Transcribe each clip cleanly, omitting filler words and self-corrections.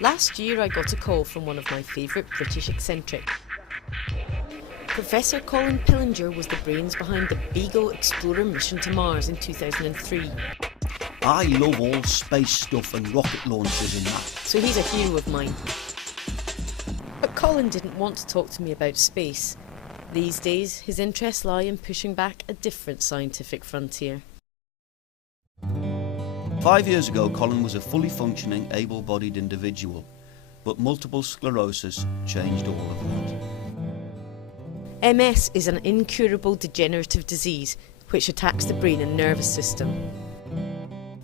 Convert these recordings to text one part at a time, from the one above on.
Last year I got a call from one of my favourite British eccentrics. Professor Colin Pillinger was the brains behind the Beagle Explorer mission to Mars in 2003. I love all space stuff and rocket launches and that. So he's a hero of mine. But Colin didn't want to talk to me about space. These days, his interests lie in pushing back a different scientific frontier. 5 years ago, Colin was a fully functioning, able-bodied individual, but multiple sclerosis changed all of that. MS is an incurable degenerative disease which attacks the brain and nervous system.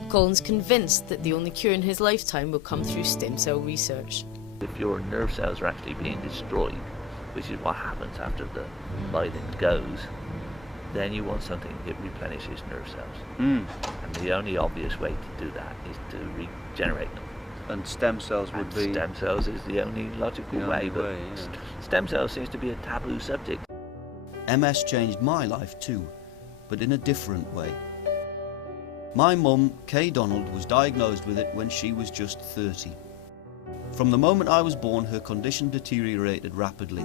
Colin's convinced that the only cure in his lifetime will come through stem cell research. If your nerve cells are actually being destroyed, which is what happens after the lighting goes, then you want something that replenishes nerve cells. And the only obvious way to do that is to regenerate them. And stem cells would be... Stem cells is the only logical way, but yeah. Stem cells seems to be a taboo subject. MS changed my life too, but in a different way. My mum, Kay Donald, was diagnosed with it when she was just 30. From the moment I was born, her condition deteriorated rapidly.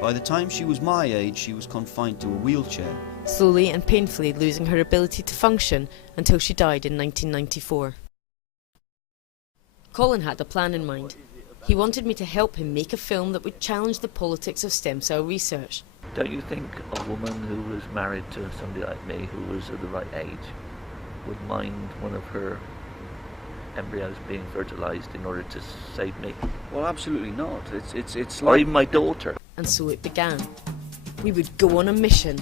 By the time she was my age, she was confined to a wheelchair. Slowly and painfully losing her ability to function until she died in 1994. Colin had a plan in mind. He wanted me to help him make a film that would challenge the politics of stem cell research. Don't you think a woman who was married to somebody like me, who was of the right age, would mind one of her embryos being fertilised in order to save me? Well, absolutely not. It's Or like... even my daughter. And so it began. We would go on a mission.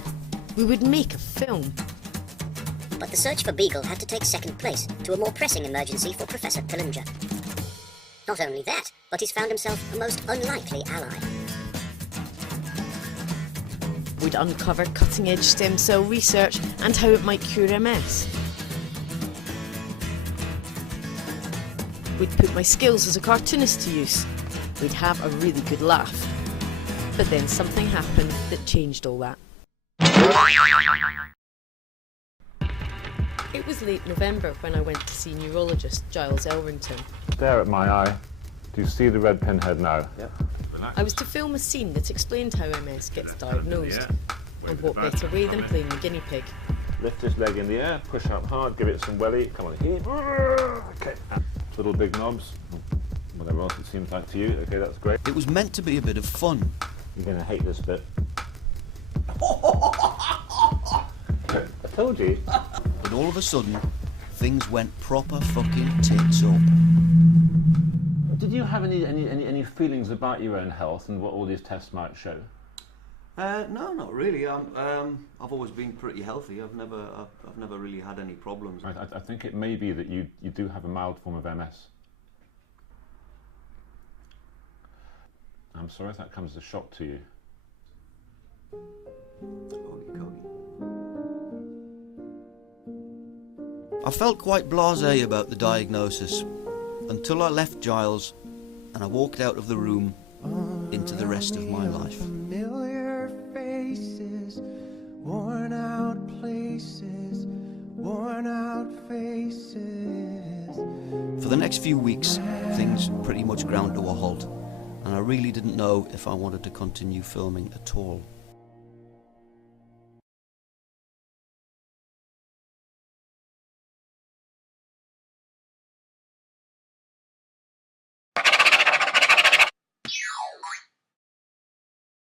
We would make a film. But the search for Beagle had to take second place to a more pressing emergency for Professor Pillinger. Not only that, but he's found himself a most unlikely ally. We'd uncover cutting-edge stem cell research and how it might cure MS. We'd put my skills as a cartoonist to use. We'd have a really good laugh. But then something happened that changed all that. It was late November when I went to see neurologist Giles Elrington. Stare at my eye. Do you see the red pinhead now? Yep. I was to film a scene that explained how MS gets diagnosed, and what better way than playing the guinea pig. Lift his leg in the air, push up hard, give it some welly. Come on, heave. Okay. Little big knobs. Whatever else it seems like to you. Okay, that's great. It was meant to be a bit of fun. You're going to hate this bit. I told you. But all of a sudden, things went proper fucking tits up. Did you have any feelings about your own health and what all these tests might show? No, not really. I've always been pretty healthy. I've never really had any problems. I think it may be that you do have a mild form of MS. I'm sorry if that comes as a shock to you. I felt quite blasé about the diagnosis until I left Giles and I walked out of the room into the rest of my life. Familiar faces, worn out places, worn out faces. For the next few weeks, things pretty much ground to a halt, and I really didn't know if I wanted to continue filming at all.